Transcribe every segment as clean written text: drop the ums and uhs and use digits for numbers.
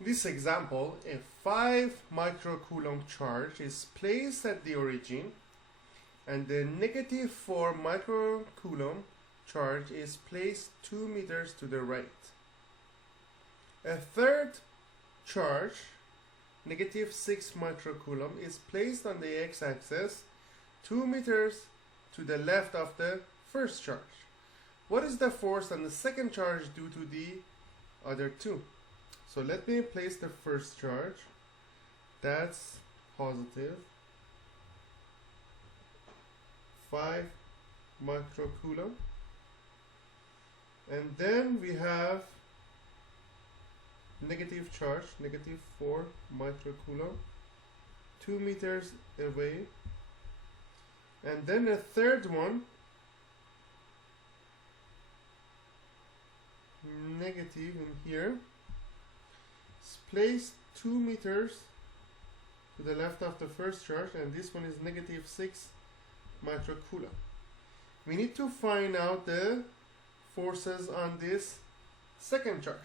In this example, a 5 microcoulomb charge is placed at the origin and the negative 4 microcoulomb charge is placed 2 meters to the right. A third charge, negative 6 microcoulomb, is placed on the x-axis 2 meters to the left of the first charge. What is the force on the second charge due to the other two? So let me place the first charge. That's positive 5 microcoulomb. And then we have negative charge, negative 4 microcoulomb, 2 meters away. And then a third one, negative in here, is placed 2 meters to the left of the first charge, and this one is negative 6 microcoulomb. We need to find out the forces on this second charge.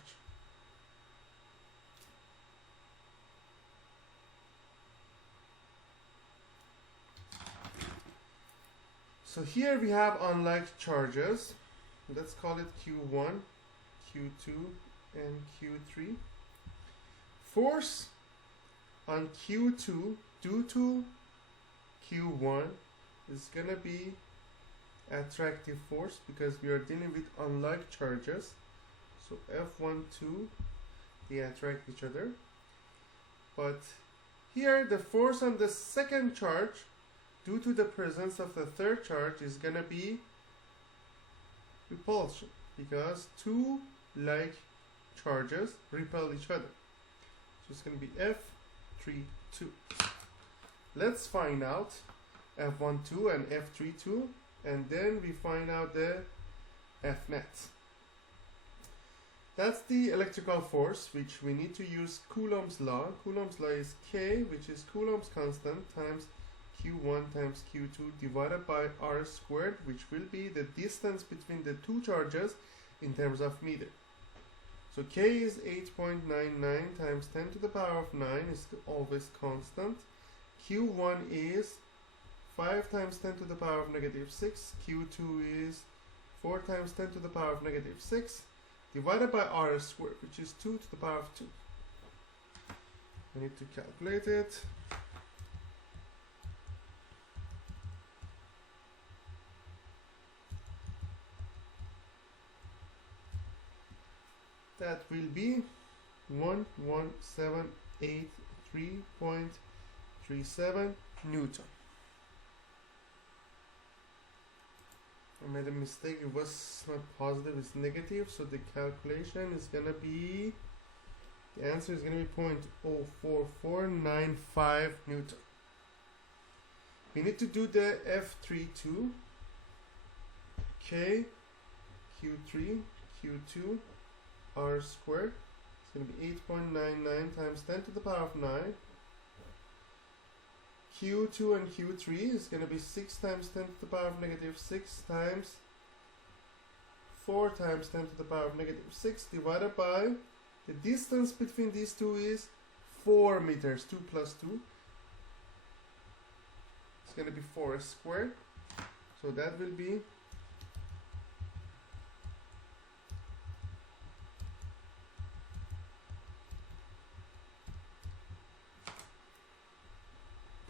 So here we have unlike charges. Let's call it Q1, Q2, and Q3. Force on Q2 due to Q1 is going to be attractive force because we are dealing with unlike charges. So F1, 2, they attract each other. But here the force on the second charge due to the presence of the third charge is going to be repulsion because two like charges repel each other. So it's going to be F3, 2. Let's find out F1, 2 and F3, 2, and then we find out the F net. That's the electrical force, which we need to use Coulomb's law. Coulomb's law is K, which is Coulomb's constant, times Q1 times Q2 divided by R squared, which will be the distance between the two charges in terms of meter. So K is 8.99 times 10 to the power of 9 is always constant. Q1 is 5 times 10 to the power of negative 6. Q2 is 4 times 10 to the power of negative 6 divided by R squared, which is 2 to the power of 2. I need to calculate it. That will be 11783.37 Newton. I made a mistake, it was not positive, it's negative, so the calculation is gonna be, the answer is gonna be 0.04495 Newton. We need to do the F32, K, Q3, Q2, R squared. It's going to be 8.99 times 10 to the power of 9. Q2 and Q3 is going to be 6 times 10 to the power of negative 6 times 4 times 10 to the power of negative 6 divided by the distance between these two is 4 meters. 2 plus 2. It's going to be 4 squared. So that will be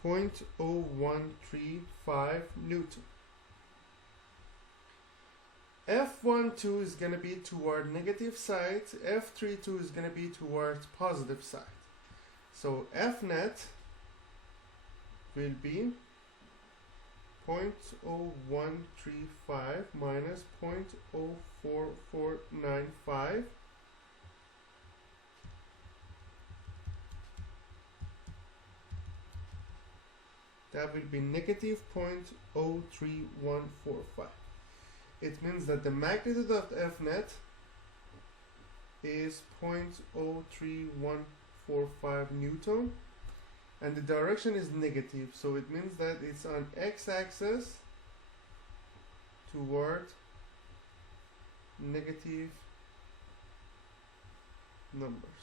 0.0135 Newton. F12 is going to be toward negative side, F32 is going to be towards positive side. So F net will be 0.0135 minus 0.04495. That will be negative 0.03145. It means that the magnitude of F net is 0.03145 Newton, and the direction is negative, so it means that it's on x-axis toward negative number.